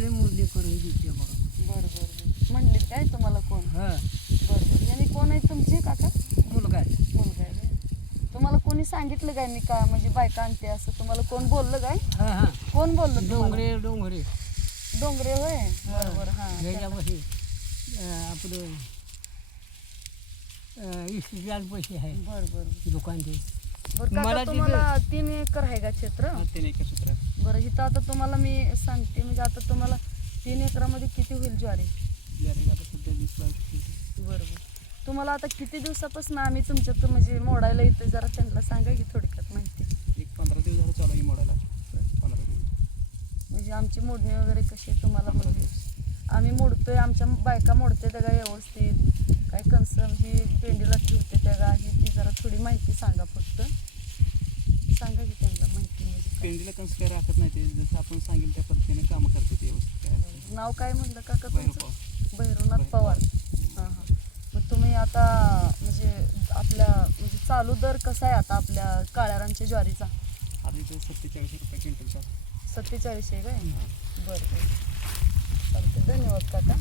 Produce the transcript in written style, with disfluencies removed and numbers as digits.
सगळे मोडणी करून घेतली बरोबर. बरं बरं म्हणले काय तुम्हाला कोण? हां बरं बरं. यांनी कोण आहे तुमचे काका? मुलगा आहे. मुलगा आहे होय. तुम्हाला कोणी सांगितलं काय मी का म्हणजे बायका आणते असं तुम्हाला कोण बोललं काय? हां हां कोण बोललं तुम्हाला? डोंगरे डोंगरे डोंगरे होय. बरं बरं हां. ह्याच्यापाशी आपलं इस्टेटला पैसे आहे बरं बरं दुकान ते. बरं मला काका तिथं- तुम्हाला 3 एकर आहे का क्षेत्र? 3 एकर क्षेत्र आहे. बरं इथं आता तुम्हाला मी सांगते म्हणजे आता तुम्हाला 3 एकरामध्ये किती होईल ज्वारी? ज्वारी आता सध्या 20 लावली. बरोबर. तुम्हाला आता किती दिवसापासून आम्ही तुमच्यात म्हणजे मोडायला येतो जरा त्यांना सांगा की थोडक्यात माहिती. एक 15 दिवस झालं चालू आहे मोडायला. 15 दिवस. म्हणजे आमची मोडणी वगैरे कशी आहे तुम्हाला 15 म्हणजे दिवस. आम्ही मोडतोय आमच्या बायका मोडते त्या का व्यवस्थित काय कन्सर्न ही पेंडीला ठेवते त्या का ही ती जरा थोडी माहिती सांगा फक्त. सांगा की त्यांना माहिती म्हणजे काय. पेंडीला कंस काय राखत नाही ते जसं आपण सांगेल त्या पद्धतीने कामं करते ते व्यवस्थित काय असेल. नाव काय म्हणलं काका तुमचं? भैरवपाव. भैरवनाथ पवार. हां हां. मग तुम्ही आता म्हणजे आपल्या म्हणजे चालू दर कसा आहे आता आपल्या काळ्यारांच्या ज्वारीचा? आता इथे 47 रुपये क्विंटलचा. 47 आहे काय? बरं बरं चालते. धन्यवाद काका.